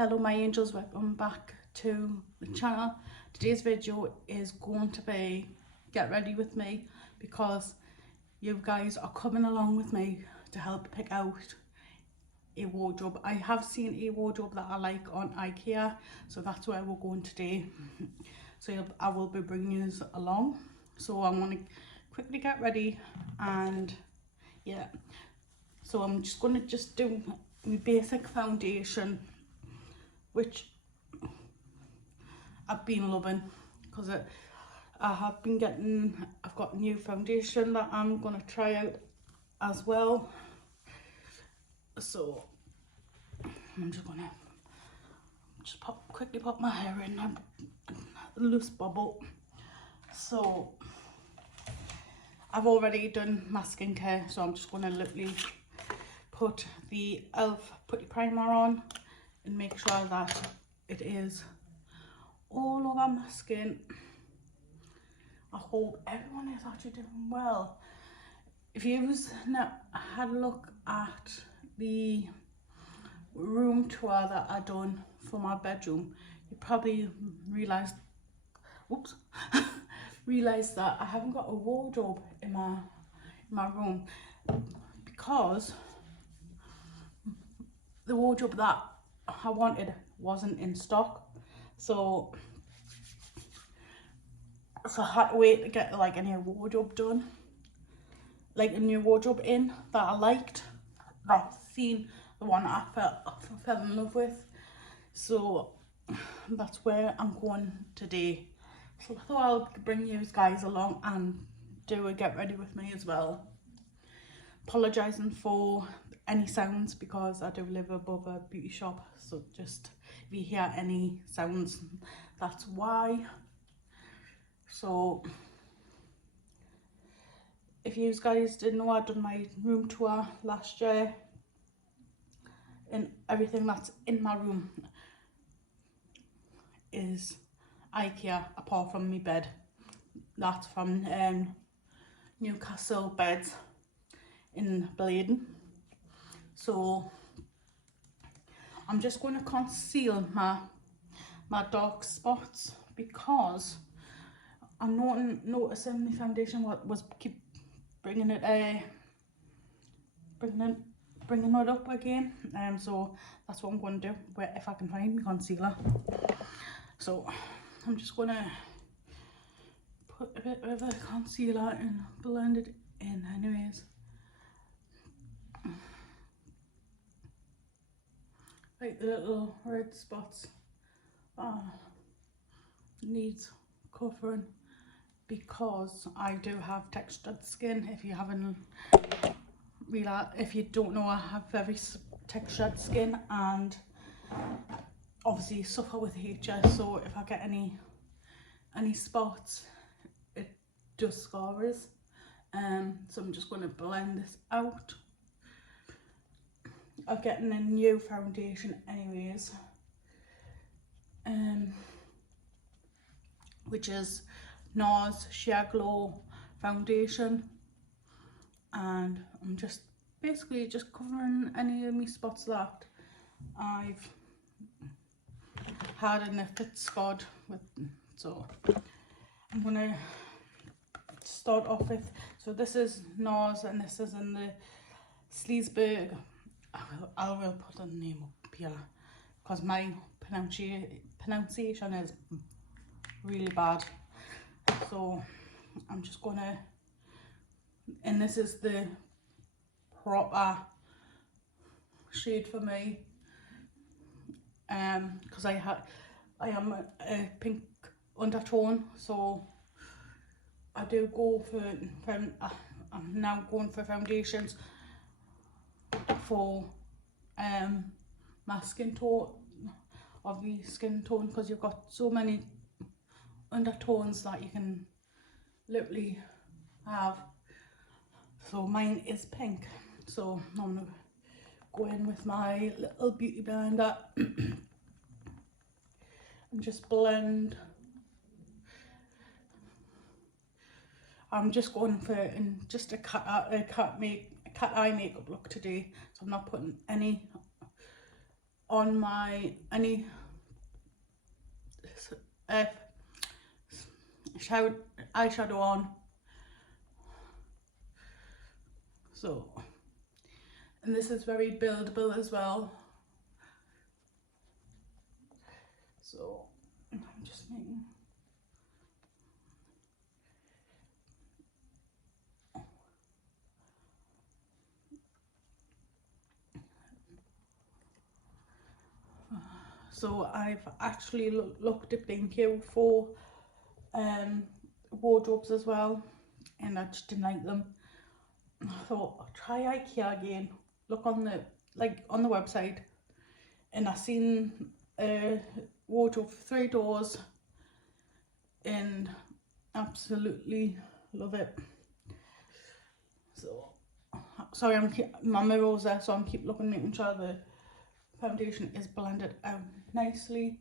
Hello my angels, welcome back to the channel. Today's video is going to be get ready with me because you guys are coming along with me to help pick out a wardrobe. I have seen a wardrobe that I like on Ikea, so that's where we're going today. So I will be bringing you along. So I'm going to quickly get ready and yeah. So I'm just going to do my basic foundation, which I've been loving because I've got new foundation that I'm going to try out as well. So I'm just going to quickly pop my hair in a loose bubble. So I've already done my skincare, so I'm just going to literally put the e.l.f. putty primer on and make sure that it is all over my skin. I hope everyone is actually doing well. If you've had a look at the room tour that I done for my bedroom, you probably realised that I haven't got a wardrobe in my room because the wardrobe that I wanted wasn't in stock. So I had to wait to get like a new wardrobe done, like a new wardrobe in that I liked, that I've seen the one I fell in love with. So that's where I'm going today. So I thought I'll bring you guys along and do a get ready with me as well. Apologising for any sounds because I do live above a beauty shop, so just if you hear any sounds, that's why. So if you guys didn't know, I'd done my room tour last year and everything that's in my room is Ikea apart from my bed. That's from Newcastle Beds in Bladen. So I'm just going to conceal my dark spots because I'm noticing my foundation was keep bringing it up again. So that's what I'm going to do. If I can find my concealer. So I'm just going to put a bit of a concealer and blend it in anyways. Like the little red spots needs covering because I do have textured skin. If you don't know, I have very textured skin and obviously suffer with HS, so if I get any spots, it does scar us. So I'm just going to blend this out. I'm getting a new foundation anyways, which is NARS Sheer Glow foundation, and I'm just basically just covering any of my spots that I've had and if it's scarred with. So I'm gonna start off with, so this is NARS and this is in the Sleesburg. I will put the name up here because my pronunciation is really bad. So I'm just gonna, and this is the proper shade for me, because I am a pink undertone, so I do go for I'm now going for foundations for my skin tone because you've got so many undertones that you can literally have. So mine is pink, so I'm gonna go in with my little beauty blender and just blend. I'm just going for just a cat eye makeup look today, so I'm not putting any on my uh, eyeshadow on. So, and this is very buildable as well. So I'm just making. So I've actually looked at Ikea for wardrobes as well, and I just didn't like them. I thought I'll try Ikea again. Look on the website, and I seen a wardrobe for 3 doors, and absolutely love it. So sorry, my mirror's there, so I'm keep looking, making sure the foundation is blended out nicely.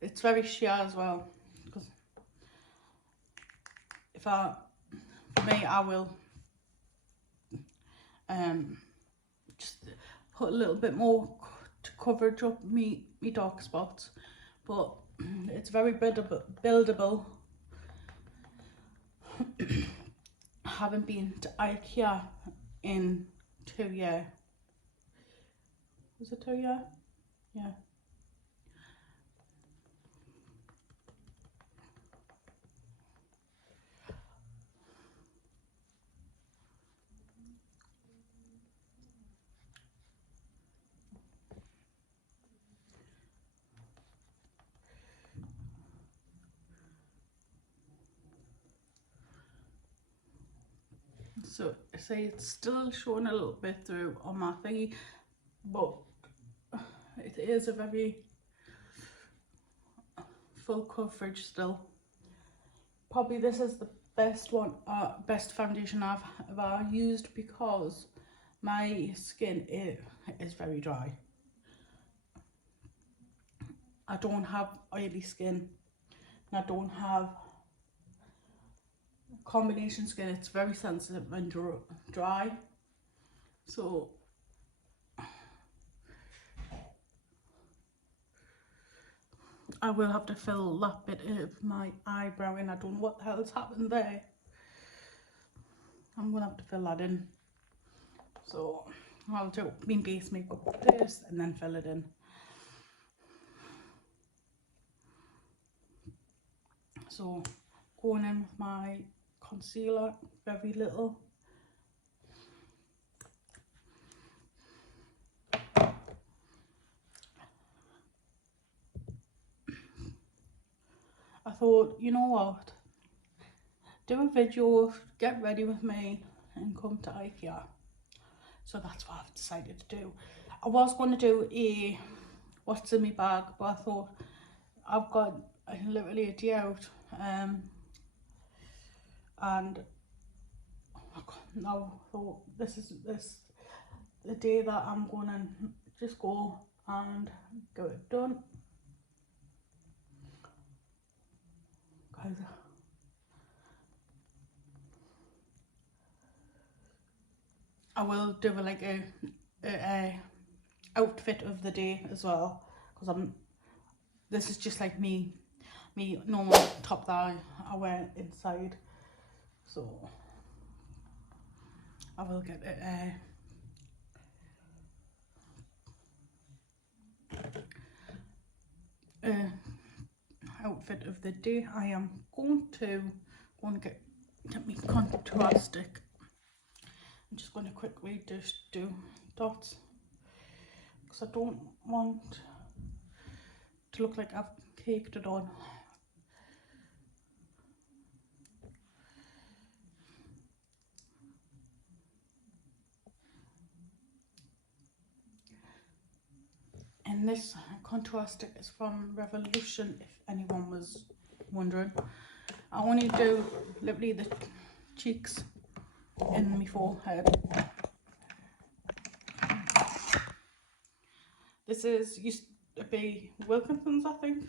It's very sheer as well, because for me, I will just put a little bit more to coverage up me dark spots, but it's very buildable. I haven't been to Ikea in 2 years. Was it 2 years? Yeah. So see, it's still showing a little bit through on my thingy, but it is a very full coverage still. Probably this is the best foundation I've ever used, because my skin is very dry. I don't have oily skin, and I don't have combination skin. It's very sensitive and dry. So I will have to fill that bit of my eyebrow in. I don't know what the hell's happened there. I'm gonna have to fill that in. So I'll do my base makeup first and then fill it in. So going in with my concealer, very little. I thought, you know what, do a video of get ready with me and come to Ikea. So that's what I've decided to do. I was going to do a what's in my bag, but I thought I've got literally a day out, and now I thought this is the day that I'm going to just go and get it done. Guys, I will do like a outfit of the day as well, because this is just like me normal top that I wear inside. So I will get a outfit of the day. I am going to get me contour stick. I'm just going to quickly just do dots, because I don't want to look like I've caked it on. And this contour stick is from Revolution, if anyone was wondering. I only do literally the cheeks and my forehead. This is used to be Wilkinson's, I think.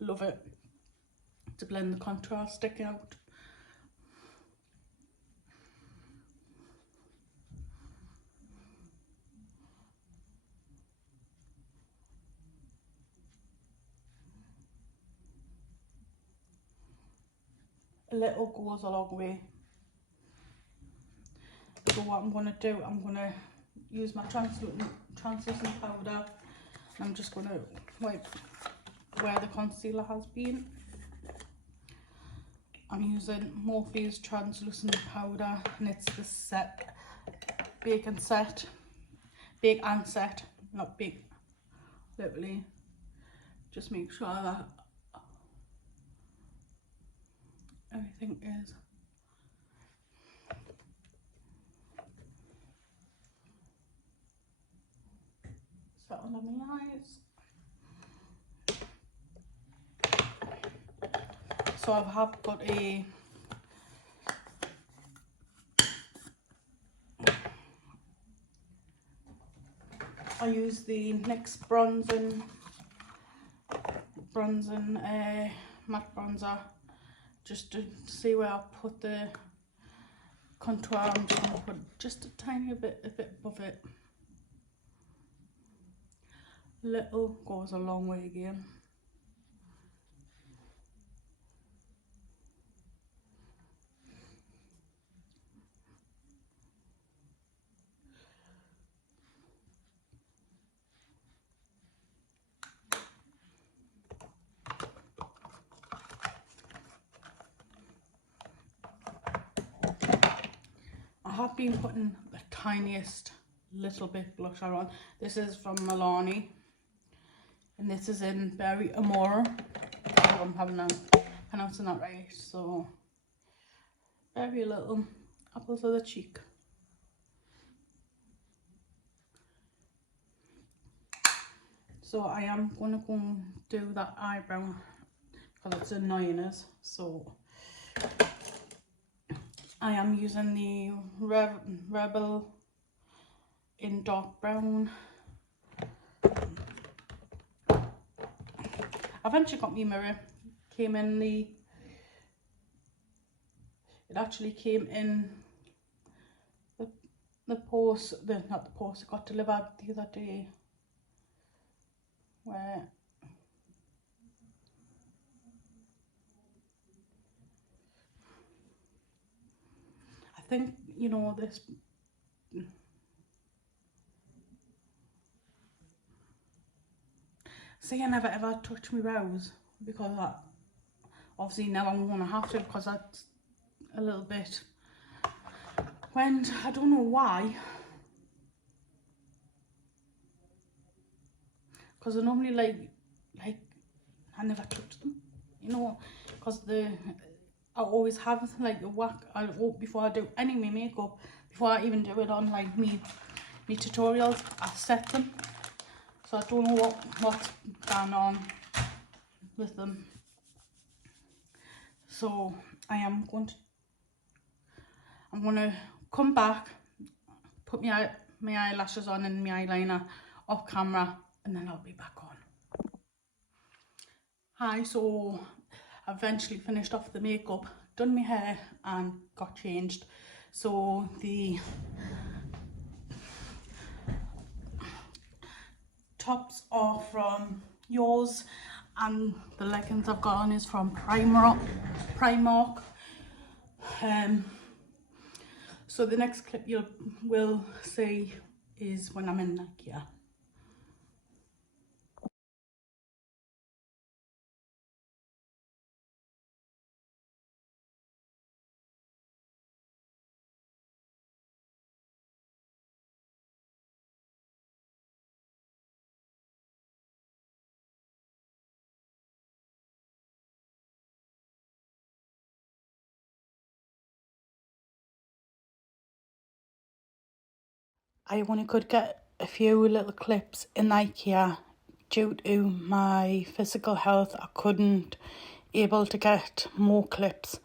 Love it. To blend the contrast stick out. A little goes a long way. So what I'm going to do, I'm going to use my translucent powder. I'm just going to wipe where the concealer has been. I'm using Morphe's translucent powder, and it's the set, bake and set, not bake, literally. Just make sure that everything is set under my eyes. So I have got I use the NYX bronzing matte bronzer just to see where I put the contour. I'm just going to put just a tiny bit above it. Little goes a long way again. I have been putting the tiniest little bit blusher on. This is from Milani, and this is in Berry Amore. Oh, I'm pronouncing that right. So very little apples of the cheek. So I am going to go and do that eyebrow because it's annoying us. So I am using the Rebel in dark brown. I've actually got my mirror. It actually came in the post, not the post, it got delivered the other day. Where I think, you know, this, see, I never ever touch my brows because that, obviously now I'm going to have to, because that's a little bit went, I don't know why, because I normally like I never touch them, you know, because I always have like a whack before I do any of my makeup, before I even do it on like me tutorials, I set them. So I don't know what's going on with them. So I'm going to come back, put my eyelashes on and my eyeliner off camera, and then I'll be back on. Hi, so I eventually finished off the makeup, done my hair and got changed. So the tops are from yours and the leggings I've got on is from Primark. So the next clip you will see is when I'm in Ikea. I only could get a few little clips in Ikea due to my physical health. I couldn't able to get more clips,